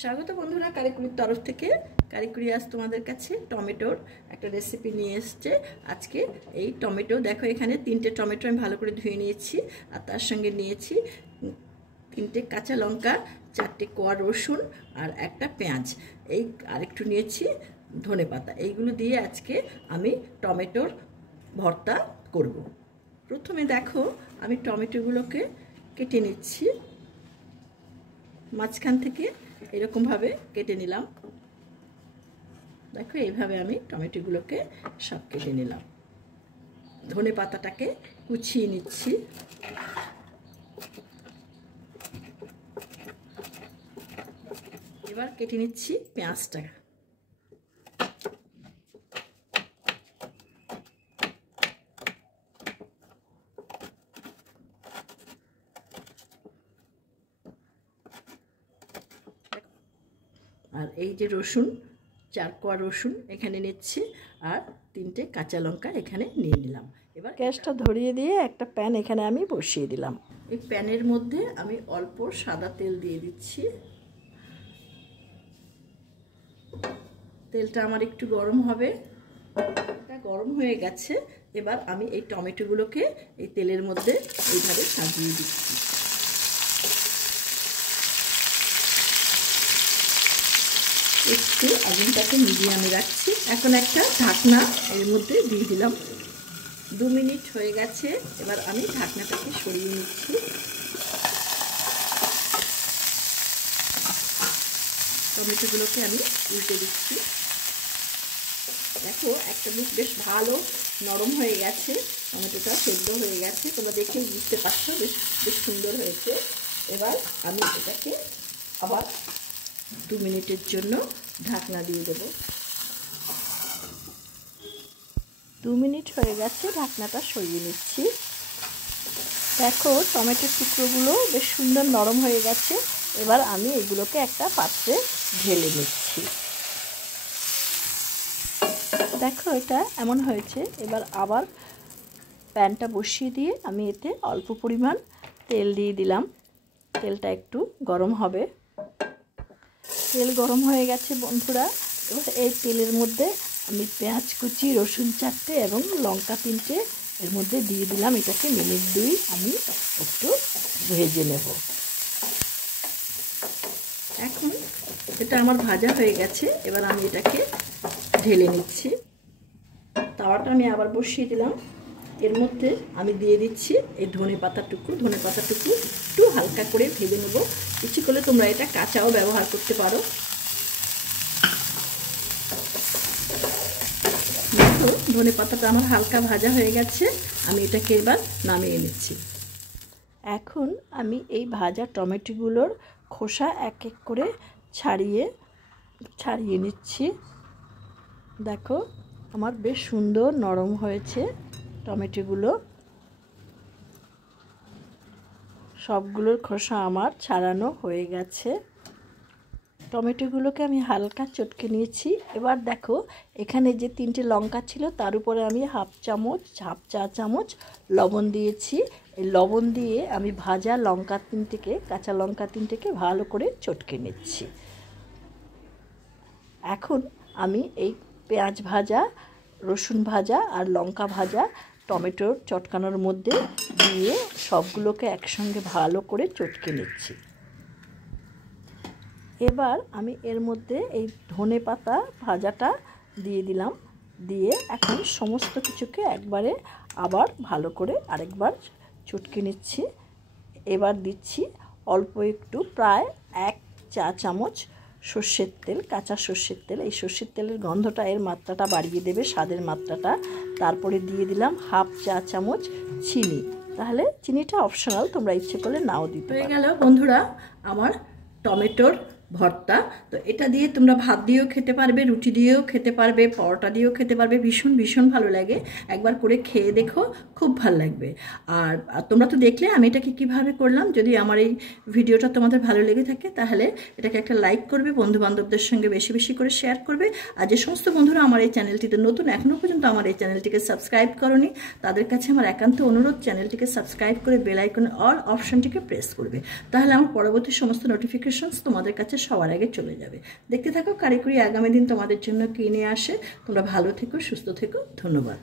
স্বাগত বন্ধুরা, কারিকুরির তরফ থেকে। কারিকুরি আজ তোমাদের কাছে টমেটোর একটা রেসিপি নিয়ে এসছে। আজকে এই টমেটো দেখো, এখানে 3টে টমেটো আমি ভালো করে ধুয়ে নিয়েছি, আর তার সঙ্গে নিয়েছি 3টে কাঁচা লঙ্কা, 4টে কোয়া রসুন আর একটা পেঁয়াজ, এই আরেকটু নিয়েছি ধনেপাতা। এইগুলো দিয়ে আজকে আমি টমেটোর ভর্তা করব। প্রথমে দেখো, আমি টমেটোগুলোকে কেটে নিচ্ছি, মাঝখান থেকে এরকমভাবে কেটে নিলাম। দেখো, এইভাবে আমি টমেটোগুলোকে সব কেটে নিলাম। ধনে পাতাটাকে কুচিয়ে নিচ্ছি। এবার কেটে নিচ্ছি পেঁয়াজটা। আর এই যে রসুন, 4 কোয়া রসুন এখানে নিচ্ছি, আর 3টে কাঁচা লঙ্কা এখানে নিয়ে নিলাম। এবার গ্যাসটা ধরিয়ে দিয়ে একটা প্যান এখানে আমি বসিয়ে দিলাম। এই প্যানের মধ্যে আমি অল্প সাদা তেল দিয়ে দিচ্ছি। তেলটা আমার একটু গরম হবে। এটা গরম হয়ে গেছে। এবার আমি এই টমেটোগুলোকে এই তেলের মধ্যে এইভাবে সাজিয়ে দিচ্ছি। একটু আগুনটাকে মিডিয়ামে রাখছি। এখন একটা ঢাকনা এর মধ্যে দিয়ে দিলাম। 2 মিনিট হয়ে গেছে। এবার আমি ঢাকনাটাকে সরিয়ে নিচ্ছি। টমেটোগুলোকে আমি উল্টে দিচ্ছি। দেখো, একটা দিক বেশ ভালো নরম হয়ে গেছে, টমেটোটা সেদ্ধ হয়ে গেছে। তোমরা দেখেই বুঝতে পারছো, বেশ সুন্দর হয়েছে। এবার আমি এটাকে আবার 2 মিনিটের জন্য ঢাকনা দিয়ে দেব। 2 মিনিট হয়ে গেছে, ঢাকনাটা সরিয়ে নিচ্ছি। দেখো, টমেটোর টুকরোগুলো বেশ সুন্দর নরম হয়ে গেছে। এবার আমি এগুলোকে একটা পাত্রে ঢেলে নিচ্ছি। দেখো, এটা এমন হয়েছে। এবার আবার প্যানটা বসিয়ে দিয়ে আমি এতে অল্প পরিমাণ তেল দিয়ে দিলাম। তেলটা একটু গরম হবে। তেল গরম হয়ে গেছে বন্ধুরা। এবার এই তেলের মধ্যে আমি পেঁয়াজ কুচি, রসুন 4টে এবং লঙ্কা 3টে এর মধ্যে দিয়ে দিলাম। এটাকে মিনিট 2 আমি একটু ভেজে নেব। এখন এটা আমার ভাজা হয়ে গেছে। এবার আমি এটাকে ঢেলে নিচ্ছি। তাওয়াটা আমি আবার বসিয়ে দিলাম। এর মধ্যে আমি দিয়ে দিচ্ছি এই ধনে পাতাটুকু একটু হালকা করে ভেজে নেব। ইচ্ছে করলে তোমরা এটা কাঁচাও ব্যবহার করতে পারো। দেখো, ধনে পাতাটা আমার হালকা ভাজা হয়ে গেছে। আমি এটাকে এবার নামিয়ে নিচ্ছি। এখন আমি এই ভাজা টমেটোগুলোর খোসা এক এক করে ছাড়িয়ে নিচ্ছি। দেখো, আমার বেশ সুন্দর নরম হয়েছে টমেটোগুলো। সবগুলোর খোসা আমার ছাড়ানো হয়ে গেছে। টমেটোগুলোকে আমি হালকা চটকে নিয়েছি। এবার দেখো, এখানে যে 3টে লঙ্কা ছিল তার উপরে আমি হাফ চা চামচ লবণ দিয়েছি। এই লবণ দিয়ে আমি ভাজা লঙ্কা 3টেকে, কাঁচা লঙ্কা 3টেকে ভালো করে চটকে নিচ্ছি। এখন আমি এই পেঁয়াজ ভাজা, রসুন ভাজা আর লঙ্কা ভাজা টমেটোর চটকানোর মধ্যে দিয়ে সবগুলোকে একসঙ্গে ভালো করে চটকে নিচ্ছি। এবার আমি এর মধ্যে এই ধনে পাতা ভাজাটা দিয়ে দিলাম। দিয়ে এখন সমস্ত কিছুকে একবারে আবার ভালো করে আরেকবার চটকে নিচ্ছি। এবার দিচ্ছি অল্প একটু, প্রায় 1 চা চামচ সর্ষের তেল, কাঁচা সর্ষের তেল। এই সর্ষের তেলের গন্ধটা এর মাত্রাটা বাড়িয়ে দেবে, স্বাদের মাত্রাটা। তারপরে দিয়ে দিলাম হাফ চা চামচ চিনি। তাহলে চিনিটা অপশনাল, তোমরা ইচ্ছে করলে নাও দিতে পারো। হয়ে গেল বন্ধুরা আমার টমেটোর ভর্তা। তো এটা দিয়ে তোমরা ভাত দিয়েও খেতে পারবে, রুটি দিয়েও খেতে পারবে, পরোটা দিয়েও খেতে পারবে। ভীষণ ভালো লাগে। একবার করে খেয়ে দেখো, খুব ভালো লাগবে। আর তোমরা তো দেখলে আমি এটাকে কীভাবে করলাম। যদি আমার এই ভিডিওটা তোমাদের ভালো লেগে থাকে তাহলে এটাকে একটা লাইক করবে, বন্ধুবান্ধবদের সঙ্গে বেশি করে শেয়ার করবে। আর যে সমস্ত বন্ধুরা আমার এই চ্যানেলটিতে নতুন, এখনও পর্যন্ত আমার এই চ্যানেলটিকে সাবস্ক্রাইব করোনি, তাদের কাছে আমার একান্ত অনুরোধ, চ্যানেলটিকে সাবস্ক্রাইব করে বেল আইকনে অল অপশনটিকে প্রেস করবে। তাহলে আমার পরবর্তী সমস্ত নোটিফিকেশনস তোমাদের কাছে সবার আগে চলে যাবে। দেখতে থাকো কারিকুরি আগামী দিন তোমাদের জন্য কী নিয়ে আসে। তোমরা ভালো থেকো, সুস্থ থেকো। ধন্যবাদ।